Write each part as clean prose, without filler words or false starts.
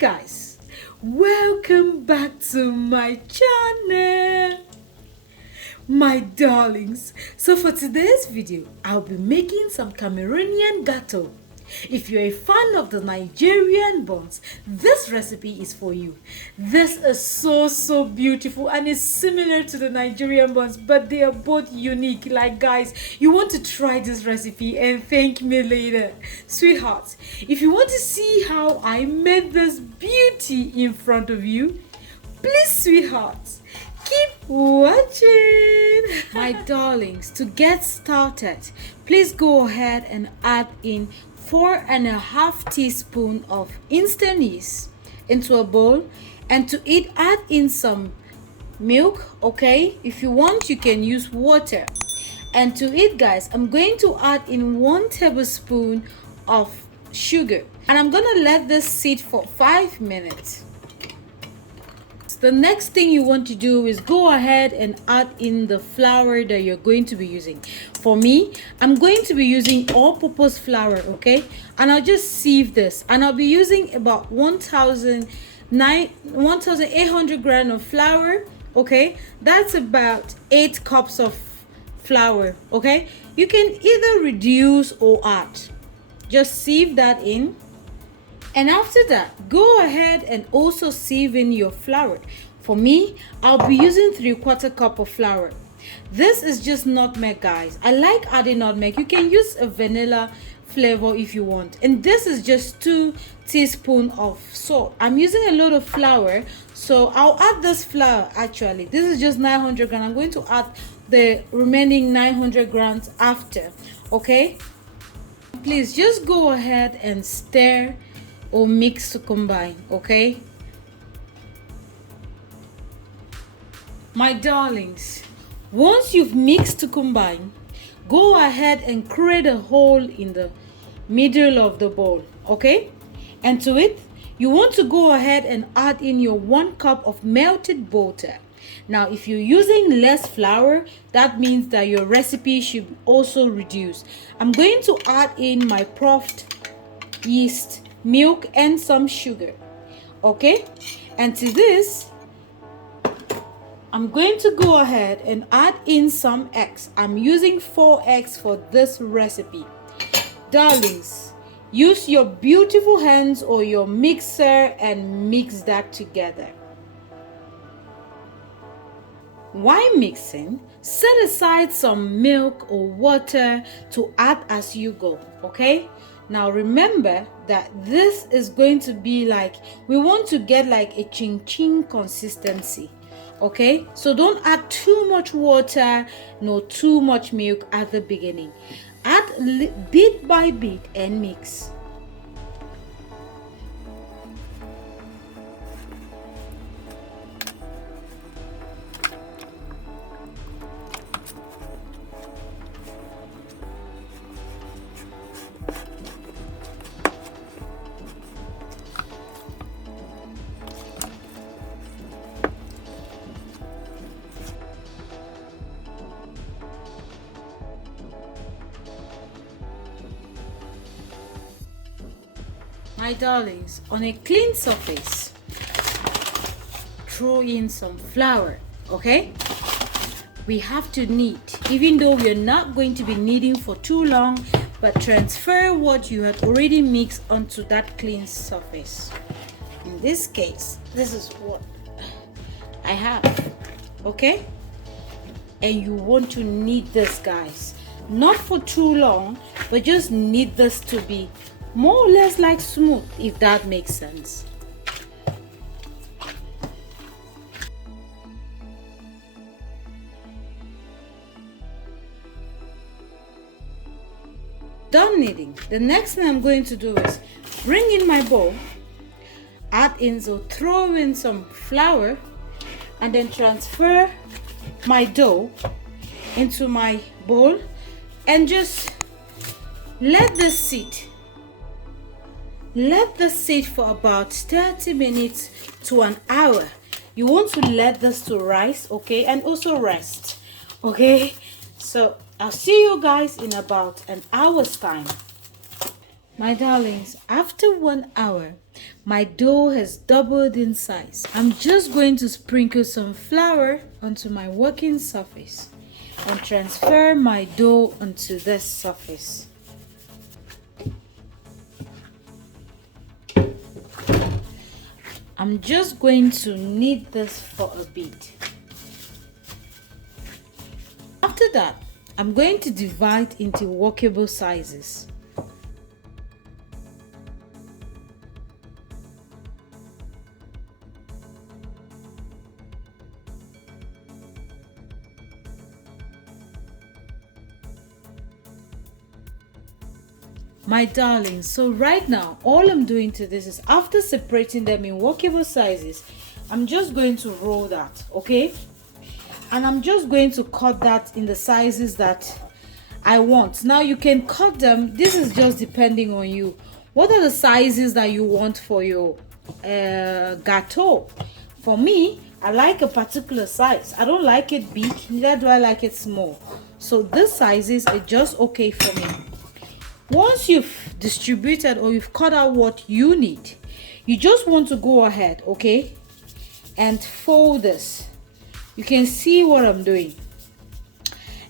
Guys, welcome back to my channel, my darlings. So for today's video, I'll be making some Cameroonian Gateau. If you're a fan of the Nigerian buns, this recipe is for you. This is so beautiful and it's similar to the Nigerian buns, but they are both unique. Like guys, you want to try this recipe and thank me later. Sweethearts, if you want to see how I made this beauty in front of you, please sweethearts, keep watching. My darlings, to get started, please go ahead and add in 4.5 teaspoons of instant yeast into a bowl, and to it add in some milk. Okay, if you want you can use water, and to it guys I'm going to add in 1 tablespoon of sugar, and I'm gonna let this sit for 5 minutes. The next thing you want to do is go ahead and add in the flour that you're going to be using. For me, I'm going to be using all-purpose flour, okay? And I'll just sieve this, and I'll be using about 1,800 grams of flour, okay? That's about 8 cups of flour, okay? You can either reduce or add. Just sieve that in. And after that, go ahead and also sieve in your flour. For me, I'll be using 3/4 cup of flour. This is just nutmeg, guys. I like adding nutmeg. You can use a vanilla flavor if you want. And this is just 2 teaspoons of salt. I'm using a lot of flour, so I'll add this flour actually. This is just 900 grams. I'm going to add the remaining 900 grams after, okay? Please just go ahead and stir or mix to combine, okay? My darlings, once you've mixed to combine, go ahead and create a hole in the middle of the bowl, okay? And to it, you want to go ahead and add in your 1 cup of melted butter. Now, if you're using less flour, that means that your recipe should also reduce. I'm going to add in my puffed yeast, milk, and some sugar, okay? And to this, I'm going to go ahead and add in some eggs. I'm using 4 eggs for this recipe. Darlings, use your beautiful hands or your mixer and mix that together. While mixing, set aside some milk or water to add as you go, okay? Now remember that this is going to be like, we want to get like a chin consistency, okay? So don't add too much water nor too much milk at the beginning. Add bit by bit and mix. My darlings, on a clean surface, throw in some flour, okay? We have to knead, even though we're not going to be kneading for too long, but transfer what you had already mixed onto that clean surface. In this case, this is what I have, okay? And you want to knead this, guys, not for too long, but just knead this to be more or less like smooth, if that makes sense. Done kneading. The next thing I'm going to do is bring in my bowl, add in, so throw in some flour, and then transfer my dough into my bowl and just let this sit. Let this sit for about 30 minutes to an hour. You want to let this to rise, okay, and also rest, okay? So I'll see you guys in about an hour's time. My darlings, after 1 hour, my dough has doubled in size. I'm just going to sprinkle some flour onto my working surface and transfer my dough onto this surface. I'm just going to knead this for a bit. After that, I'm going to divide into workable sizes. My darlings, so right now all I'm doing to this is, after separating them in workable sizes, I'm just going to roll that, okay? And I'm just going to cut that in the sizes that I want. Now you can cut them, this is just depending on you. What are the sizes that you want for your gateau? For me, I like a particular size. I don't like it big, neither do I like it small. So these sizes are just okay for me. Once you've distributed or you've cut out what you need, you just want to go ahead, okay, and fold this. You can see what I'm doing.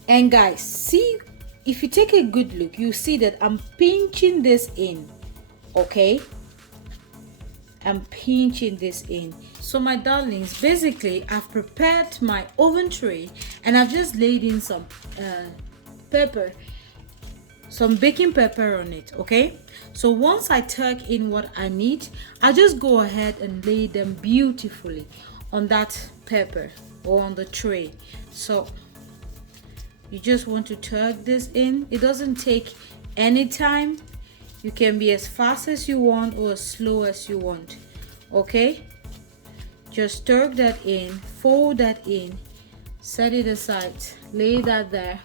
And guys, see, if you take a good look, you see that I'm pinching this in, okay? I'm pinching this in. So my darlings, basically I've prepared my oven tray and I've just laid in some pepper, some baking pepper on it, okay? So once I tuck in what I need, I just go ahead and lay them beautifully on that pepper or on the tray. So you just want to tuck this in. It doesn't take any time. You can be as fast as you want or as slow as you want, okay? Just tuck that in, fold that in, set it aside, lay that there.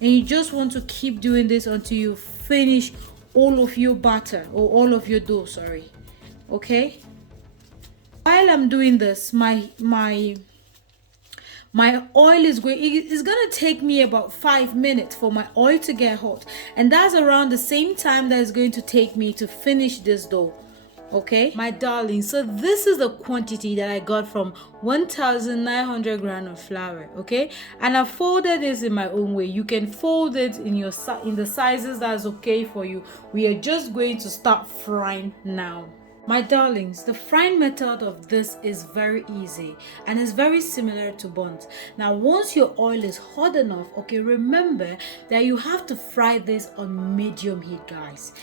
And you just want to keep doing this until you finish all of your batter or all of your dough, sorry, okay? While I'm doing this, my oil is going, it's gonna take me about 5 minutes for my oil to get hot, and that's around the same time that it's going to take me to finish this dough, okay? My darling, so this is the quantity that I got from 1,900 grams of flour, okay? And I folded this in my own way. You can fold it in the sizes that's okay for you. We are just going to start frying now. My darlings, the frying method of this is very easy and is very similar to buns. Now once your oil is hot enough, okay, remember that you have to fry this on medium heat, guys,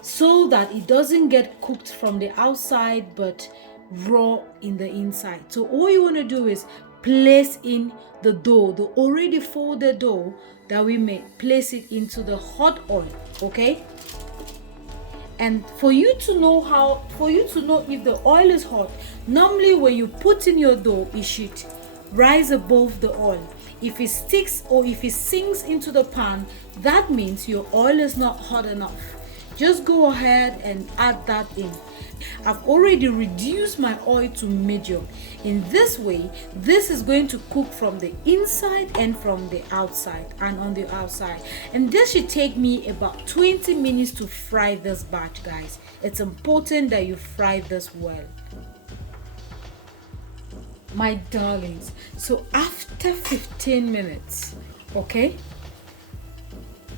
so that it doesn't get cooked from the outside but raw in the inside. So all you want to do is place in the dough, the already folded dough that we made, place it into the hot oil, okay? And for you to know if the oil is hot, normally when you put in your dough, it should rise above the oil. If it sticks or if it sinks into the pan, that means your oil is not hot enough. Just go ahead and add that in. I've already reduced my oil to medium. In this way, this is going to cook from the inside and from the outside and on the outside. And this should take me about 20 minutes to fry this batch, guys. It's important that you fry this well. My darlings, so after 15 minutes, okay,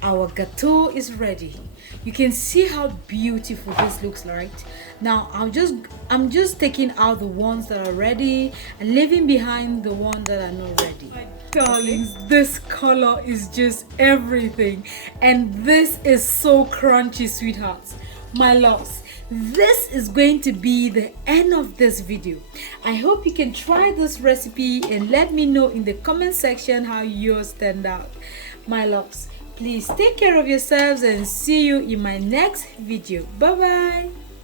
our gateau is ready. You can see how beautiful this looks like. Now I'm just taking out the ones that are ready and leaving behind the ones that are not ready. My darlings, this color is just everything, and this is so crunchy, sweethearts. My loves, this is going to be the end of this video. I hope you can try this recipe and let me know in the comment section how yours turned out. My loves, please take care of yourselves and see you in my next video. Bye bye.